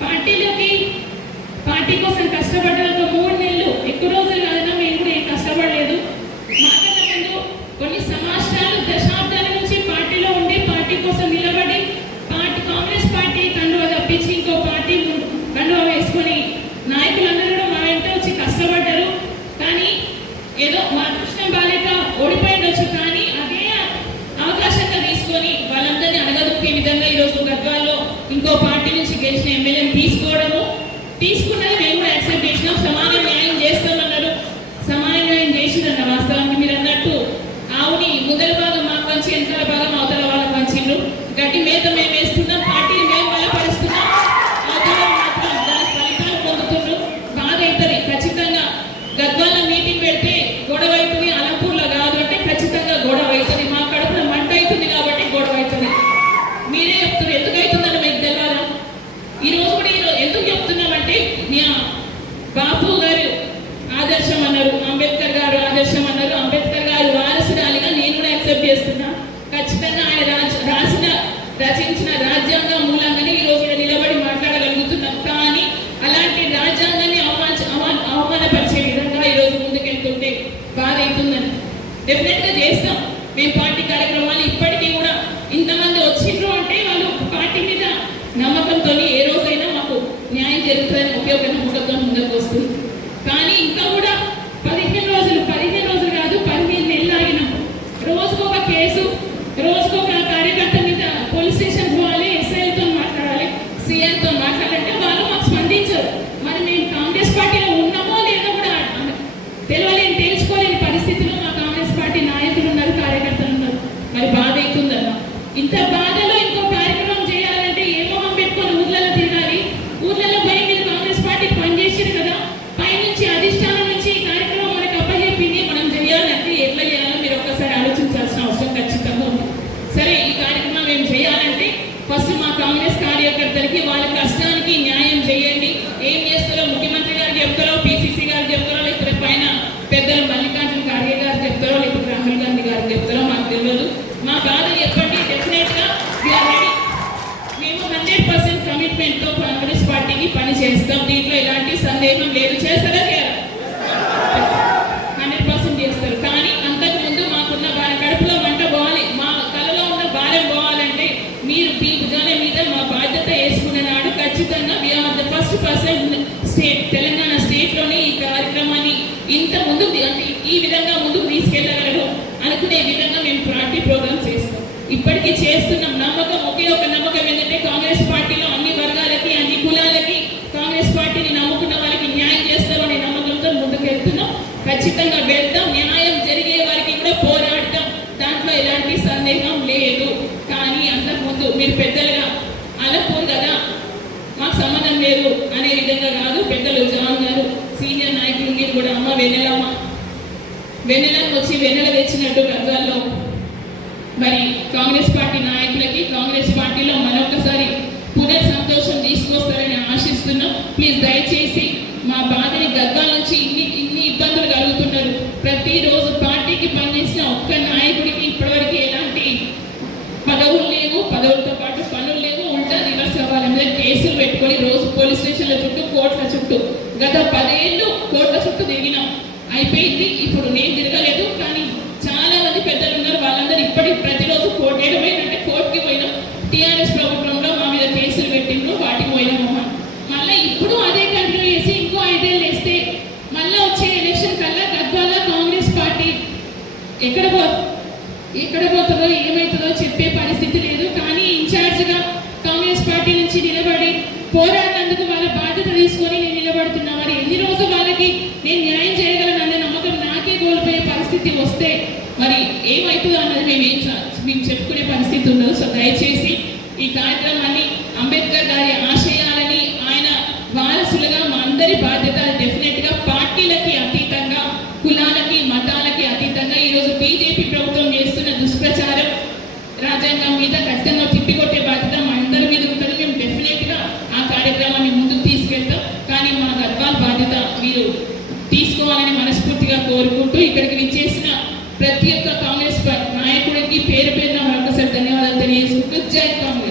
పార్టీలోకి పార్టీ కోసం కష్టపడ్డ ఒక మూడు నెలలు ఎక్కువ రోజులు కాదన్నా మేము కూడా ఏం కష్టపడలేదు. మాకన్నా కొన్ని సంవత్సరాలు దశాబ్దాల నుంచి పార్టీలో ఉండి పార్టీ కోసం నిలబడి పార్టీ కాంగ్రెస్ పార్టీ కండువ తప్పించి ఇంకో పార్టీ తీసుకున్నది బాపు గారు ఆదర్శం అన్నారు అంబేద్కర్ గారు ఆదర్శం అన్నారు అంబేద్కర్ గారు వారసురాలిగా నేను కూడా యాక్సెప్ట్ చేస్తున్నా. ఖచ్చితంగా ఆయన రాజ రాసిన రచించిన రాజ్యాంగ మూలంగానే ఈ రోజు నిలబడి మాట్లాడగలుగుతున్నాం కానీ అలాంటి రాజ్యాంగాన్ని అవమాన అవమాన- అవమానపరిచే విధంగా ఈ రోజు ముందుకెళ్తుంటే బాధ అవుతుందని. డెఫినెట్గా చేస్తాం. మేము పార్టీ కార్యక్రమాలు ఇప్పటికీ కూడా ఇంతమంది వచ్చిండ్రు అంటే వాళ్ళు పార్టీ మీద నమ్మకంతో ఏ రోజైనా మాకు న్యాయం ప్రతి ఒక్కరిని ఒక నమ్మకంతో ముందుకు వస్తుంది కానీ ఇంకా కూడా పదిహేను రోజులు పదిహేను రోజులు కాదు పదిహేను నెలలు ఆగినాం రోజుకు ఒక కేసు రోజుకు ఒక కార్యకర్త మీద పోలీస్ స్టేషన్ పోవాలి ఎస్ఐలతో మాట్లాడాలి సీఎంతో మాట్లాడాలంటే వాళ్ళు మాకు స్పందించరు మరి మేము కాంగ్రెస్ పార్టీలో ఉన్నామో లేదో కూడా తెలియలేని తెలుసుకోలేని పరిస్థితిలో మా కాంగ్రెస్ పార్టీ నాయకులు ఉన్నారు కార్యకర్తలు ఉన్నారు మరి బాధ అవుతుందన్న ఇంత బాధలో ఇంకో కార్యక్రమం చేయాలంటే ఏ మొహం పెట్టుకొని ఊర్లలో తిరగాలి ఊర్లలో పోయి మీరు కాంగ్రెస్ పార్టీ పనిచేసారు కదా పైనుంచి అధిష్టానం నుంచి ఈ కార్యక్రమం మనకు అప్పచెప్పింది. మనం చేయాలంటే ఎట్లా చేయాలో మీరు ఒక్కసారి ఆలోచించాల్సిన అవసరం ఖచ్చితంగా ఉంది. సరే ఈ కార్యక్రమం మేము చేయాలంటే ఫస్ట్ మా కాంగ్రెస్ కార్యకర్తలకి వాళ్ళ కష్టానికి న్యాయం చేయండి. ఏం చేస్తారో ముఖ్యమంత్రి గారు చెప్తారో పిసిసి గారు చెప్తారో లేకపోతే పైన పెద్దలు మల్లికార్జున ఖార్గే గారు చెప్తారో లేకపోతే రాహుల్ గాంధీ గారు చెప్తారో మాకు తెలియదు. మా బాధ చెప్పండి డెఫినెట్గా మేము హండ్రెడ్ పర్సెంట్ కమిట్మెంట్తో కాంగ్రెస్ పార్టీకి పని చేస్తాం. దీంట్లో ఎలాంటి లేదు చేస్తారా చేయరా హండ్రెడ్ పర్సెంట్ చేస్తారు. కానీ అంతకు ముందు మాకున్న భార్య కడుపులో వంట పోవాలి. మా తలలో ఉన్న భార్య పోవాలంటే మీరు మీ భుజాల మీద మా బాధ్యత వేసుకున్న నాడు ఖచ్చితంగా we are the first person state Telangana స్టేట్లోనే ఈ కార్యక్రమాన్ని ఇంత ముందు అంటే ఈ విధంగా ముందుకు తీసుకెళ్ళగలరు అనుకునే విధంగా మేము పార్టీ ప్రోగ్రామ్స్ చేస్తాం. ఇప్పటికీ చేస్తున్నాం. నమ్మకం ఒకే ఒక నమ్మకం ఏంటంటే కాంగ్రెస్ పార్టీలో అన్ని వర్గాలకి అన్ని కులాలకి కాంగ్రెస్ పార్టీని నమ్ముకున్న వాళ్ళకి న్యాయం చేస్తారు అనే నమ్మకంతో ముందుకెళ్తున్నాం ఖచ్చితంగా వెళ్తాం న్యాయం జరిగే వారికి కూడా పోరాడతాం దాంట్లో ఎలాంటి సందేహం లేదు. కానీ అంతకుముందు మీరు పెద్దలుగా అలపూర్ కదా మాకు సంబంధం లేదు అనే విధంగా కాదు. పెద్దలు జాన్ గారు సీనియర్ నాయకులు మీరు కూడా అమ్మ వెన్నెలమ్మ. వెన్నెలను వచ్చి వెన్నెల తెచ్చినట్టు గద్వాల్లో మరి కాంగ్రెస్ పార్టీ నాయకులకి కాంగ్రెస్ పార్టీలో మరొకసారి పునర్ సంతోషం తీసుకొస్తారని ఆశిస్తున్నాం. ప్లీజ్ దయచేసి మా బాధని గద్వాల నుంచి ఇన్ని ఇన్ని ఇబ్బందులు కలుగుతున్నారు ప్రతిరోజు పార్టీకి పనిచేసిన ఒక్క నాయకుడికి ఇప్పటివరకు ఎలాంటి పదవులు లేవు పదవులతో పాటు పనులు లేవు ఉల్టా రివర్స్ వాళ్ళ మీద కేసులు పెట్టుకొని రోజు పోలీస్ స్టేషన్ల చుట్టూ కోర్టుల చుట్టూ. గత పదేళ్ళు కోట్ల చుట్టూ తిరిగినాం. అయిపోయింది. ఇప్పుడు నేను తిరగలేదు. కానీ చాలా మంది పెద్దలు ఉన్నారు. వాళ్ళందరూ ఇప్పటికి ప్రతిరోజు కోర్టు ఏడమైందంటే కోర్టుకి పోయినాం. టీఆర్ఎస్ ప్రభుత్వంలో మా మీద కేసులు పెట్టిండ్రు. వాటికి పోయినాం అమ్మ మళ్ళీ ఇప్పుడు అదే కంటిన్యూ చేసి ఇంకో ఐదేళ్ళు వేస్తే మళ్ళీ వచ్చే ఎలక్షన్ కల్లా గద్వాల కాంగ్రెస్ పార్టీ ఎక్కడ పో ఎక్కడ పోతుందో ఏమవుతుందో చెప్పే పరిస్థితి పోరాడినందుకు వాళ్ళ బాధ్యత తీసుకొని నేను నిలబడుతున్నా. మరి ఎన్ని రోజులు వాళ్ళకి నేను న్యాయం చేయగలను అనే నమ్మకం నాకే కోల్పోయే పరిస్థితి వస్తే మరి ఏమవుతుందో అన్నది మేము ఏం మేము చెప్పుకునే పరిస్థితి ఉండదు. సో దయచేసి ఈ కార్యక్రమాన్ని అంబేద్కర్ గారి ఆశయాలని ఆయన వారసులుగా మా అందరి బాధ్యత డెఫినెట్గా పార్టీలకి అతీతంగా కులాలకి మతాలకి అతీతంగా ఈరోజు బీజేపీ ప్రభుత్వం మీరు తీసుకోవాలని మనస్ఫూర్తిగా కోరుకుంటూ ఇక్కడికి విచ్చేసిన ప్రతి ఒక్క కాంగ్రెస్ నాయకుడికి పేరు పేరున మరొకసారి ధన్యవాదాలు తెలియజేసుకుంటూ జై కాంగ్రెస్.